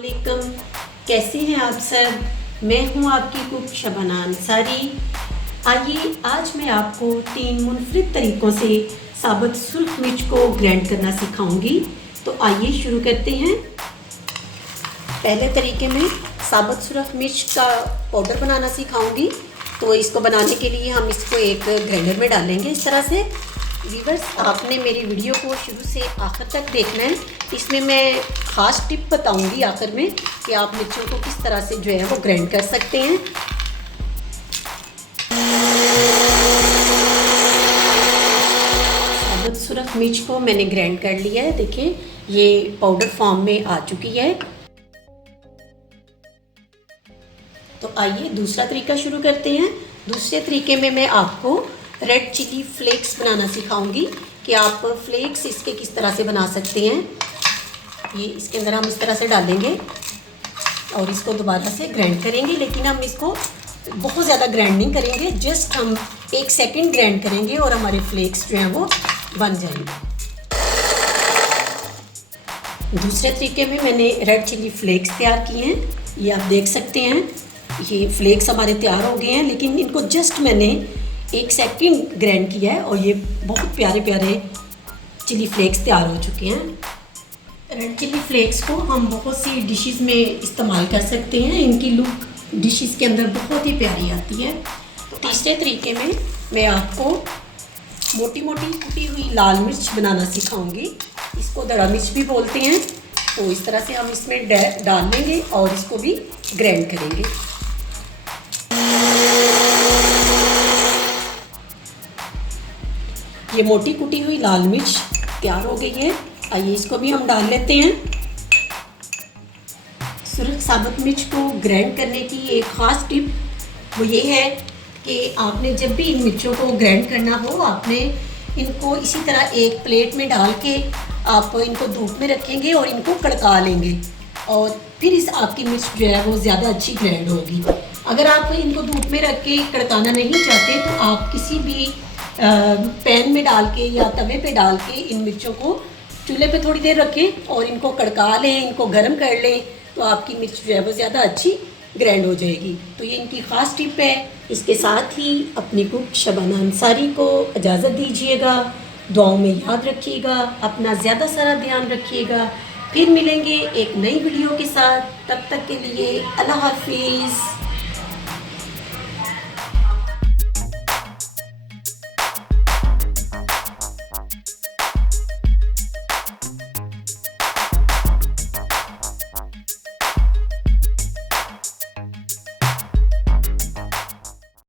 वालेकुम, कैसे हैं आप सब। मैं हूं आपकी कुक शबाना अंसारी। आइए आज मैं आपको 3 मुनफरिद तरीक़ों से साबुत सुर्ख मिर्च को ग्राइंड करना सिखाऊंगी। तो आइए शुरू करते हैं। पहले तरीके में साबुत सुर्ख मिर्च का पाउडर बनाना सिखाऊंगी। तो इसको बनाने के लिए हम इसको एक ग्राइंडर में डालेंगे इस तरह से। व्यूअर्स, आपने मेरी वीडियो को शुरू से आखिर तक देखना है। इसमें मैं ख़ास टिप बताऊंगी आखिर में कि आप मिर्चों को किस तरह से जो है वो ग्राइंड कर सकते हैं। साबुत सुर्ख मिर्च को मैंने ग्राइंड कर लिया है। देखिए ये पाउडर फॉर्म में आ चुकी है। तो आइए दूसरा तरीका शुरू करते हैं। दूसरे तरीके में मैं आपको रेड चिली फ्लेक्स बनाना सिखाऊंगी कि आप फ्लेक्स इसके किस तरह से बना सकते हैं। ये इसके अंदर हम इस तरह से डालेंगे और इसको दोबारा से ग्राइंड करेंगे, लेकिन हम इसको बहुत ज़्यादा ग्राइंड नहीं करेंगे। जस्ट हम 1 सेकंड ग्राइंड करेंगे और हमारे फ्लेक्स जो हैं वो बन जाएंगे। दूसरे तरीके में मैंने रेड चिली फ्लेक्स तैयार किए हैं। ये आप देख सकते हैं, ये फ्लेक्स हमारे तैयार हो गए हैं, लेकिन इनको जस्ट मैंने 1 सेकंड ग्राइंड किया है और ये बहुत प्यारे प्यारे चिली फ्लेक्स तैयार हो चुके हैं। रेड चिली फ्लेक्स को हम बहुत सी डिशेस में इस्तेमाल कर सकते हैं। इनकी लुक डिशेस के अंदर बहुत ही प्यारी आती है। तीसरे तरीके में मैं आपको मोटी मोटी कुटी हुई लाल मिर्च बनाना सिखाऊंगी। इसको दड़ा मिर्च भी बोलते हैं। तो इस तरह से हम इसमें डाल लेंगे और इसको भी ग्राइंड करेंगे। ये मोटी कुटी हुई लाल मिर्च तैयार हो गई है। आइए इसको भी हम डाल लेते हैं। सुर्ख साबुत मिर्च को ग्राइंड करने की एक ख़ास टिप वो ये है कि आपने जब भी इन मिर्चों को ग्राइंड करना हो, आपने इनको इसी तरह एक प्लेट में डाल के आप इनको धूप में रखेंगे और इनको कड़का लेंगे और फिर इस आपकी मिर्च जो है वो ज़्यादा अच्छी ग्राइंड होगी। अगर आप इनको धूप में रख के कड़काना नहीं चाहते तो आप किसी भी पैन में डाल के या तवे पे डाल के इन मिर्चों को चूल्हे पे थोड़ी देर रखें और इनको कड़का लें, इनको गर्म कर लें, तो आपकी मिर्च जो है वो ज़्यादा अच्छी ग्राइंड हो जाएगी। तो ये इनकी ख़ास टिप है। इसके साथ ही अपनी कुक शबाना अंसारी को इजाज़त दीजिएगा। दुआओं में याद रखिएगा, अपना ज़्यादा सारा ध्यान रखिएगा। फिर मिलेंगे एक नई वीडियो के साथ। तब तक के लिए अल्लाह हाफिज़।